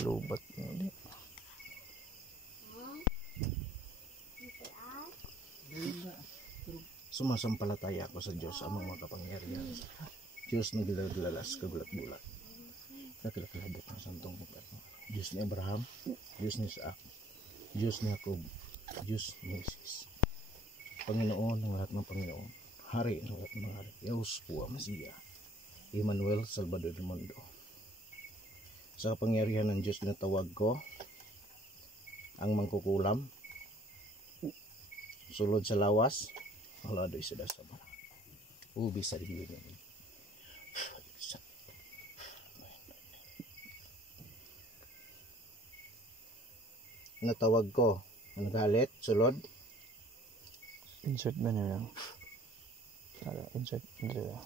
Lubat mo. Sumasampalataya ako sa Diyos amang makapangyarihan. Diyos na gilalalas kagulat-gulat. Nakilakalabot ng santong bukat. Diyos ni Abraham, Diyos ni Isaac, Diyos ni Jacob, Diyos ni Jesus. Panginoon ng lahat ng Panginoon, Hari ng lahat ng mga hari, Yahushua Masiya, Emmanuel Salvador del Mundo. Sa kapangyarihan ng Diyos na tawag ko, ang mangkukulam, sulod sa lawas, maladoy sa dasama, ubi sa dilim. Natawag ko, nagalit, sulod. Insert ba na lang? Insert lang.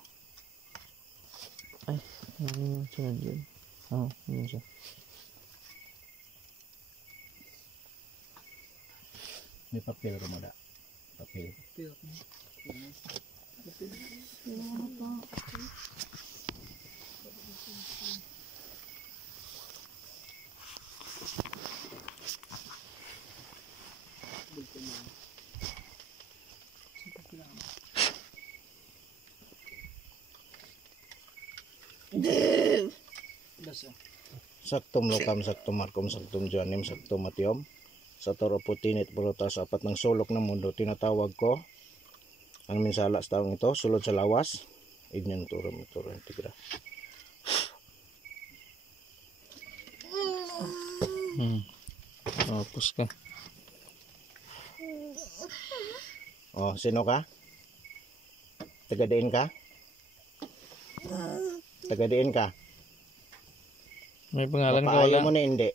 Ay, ano sunod yun? Oo, yun siya. May papel ka mo da. Papel. Saktum Lokam, Saktum Markom, Saktum Joanim, Saktum Matiom, sa Toro Putinit Puluta sa apat ng sulok ng mundo, tinatawag ko ang minsala sa taong ito, sulod sa lawas, inyong turom tigra. Tapos ka. Oh, sino ka? Tagadiin ka? Tagadiin ka? May pangalan ka wala? Mapaayaw mo na hindi.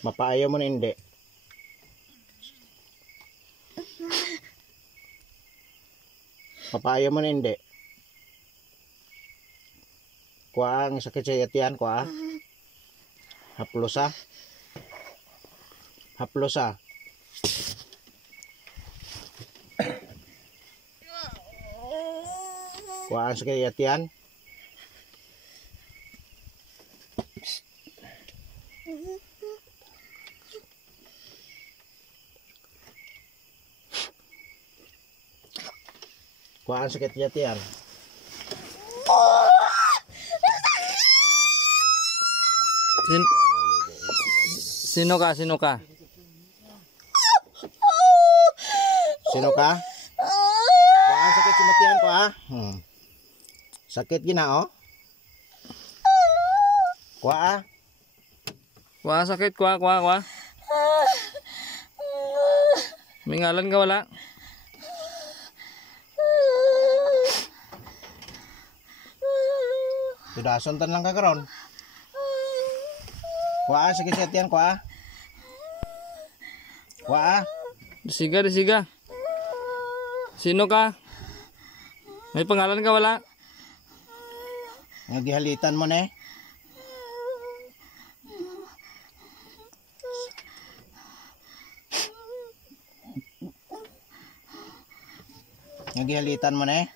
Mapaayaw mo na hindi. Mapaayaw mo na hindi. Kuha ang sakit sa yatian, kuha. Haplosa. Haplosa. Kuha ang sakit sa yatian. Kuha ang sakit yatian. Sino ka? Sino ka? Sino ka? Kuha ang sakit yatian, kuha. Sakit gina, oh. Kuha. Kuha sakit, kuha. May ngalan ka wala? Tudason tan lang ka karon. Kuha sakit yatian, kuha. Kuha. Disiga. Sino ka? May pangalan ka wala? Nagihalitan mo na eh. Nagihalitan mo na eh.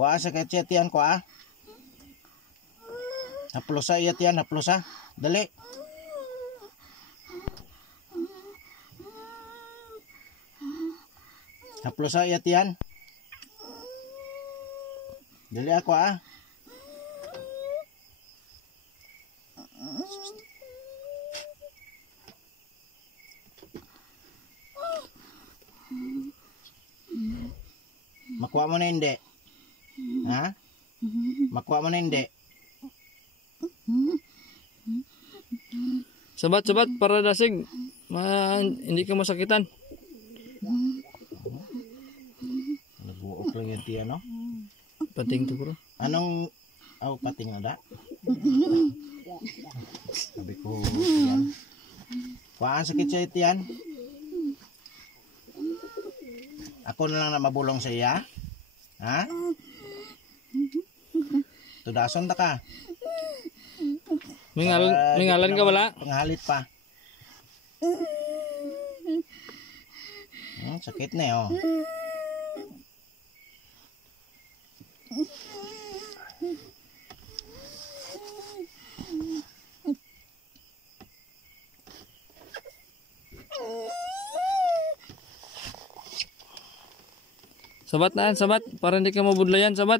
Kuha sakit yatian, kuha. Haplosa yatian, haplosa. Dali. Haplosa yatian. Dali ako ah. Makuha mo na hindi. Ha? Makuha mo na hindi. Sabat para dasig. Hindi ka masakitan. Nag-uok lang yung tiyan, no? Pating to bro. Anong... pating na da? Sabi ko, yan. Kuhaan sakit siya itiyan. Ako na lang na mabulong sa iya. Ha? Tudason ta ka. May ngalan ka wala? Panghalit pa. Sakit na eh, oh. Sabat na, sabat. Para hindi ka mabudlayan, sabat.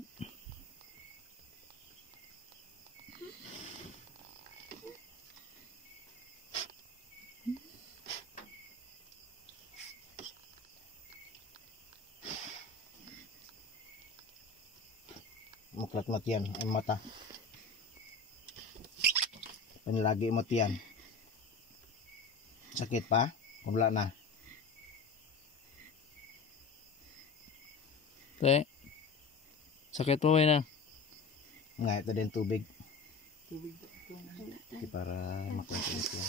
Muklat matiyan ang mata. Panlagi matiyan. Sakit pa? Wala na. Te. Sakit mo ba na? Nga, ito din tubig. Okay, para makonsulit yan.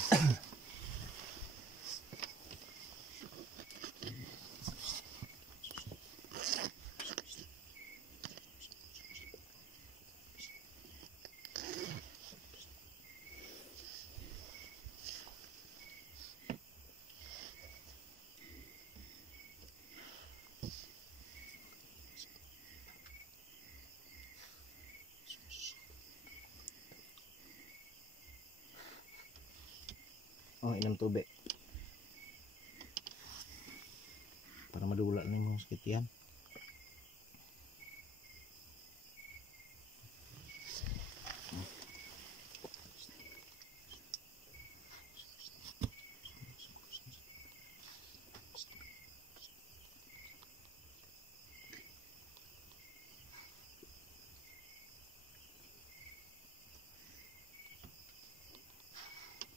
Oh, inom tubig. Para madula na yung sakit yan.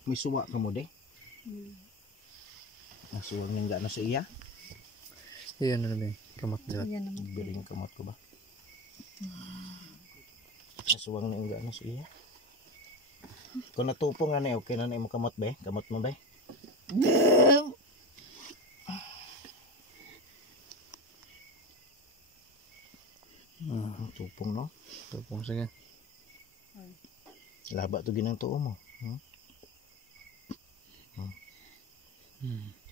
May suwa ka mo de? Nasuwag nang gana sa iya? Iyan na namin. Kamat dyan. Yan naman. Biling kamot ko ba? Nasuwag nang gana sa iya? Kung natupo nga na, okay na na mo kamot ba? Kamot mo ba? Ang tupong no? Tupong sige. Laba to ginang tuo mo.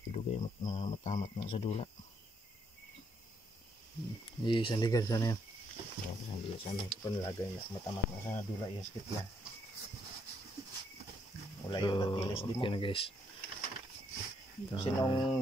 Dugay na matamat na sa dula. Isandigan sana yan. Hindi sa amin panlagay na matamat na sa dula iya sakit yan. Wala yung natilis di mo. Okay na guys. Sinong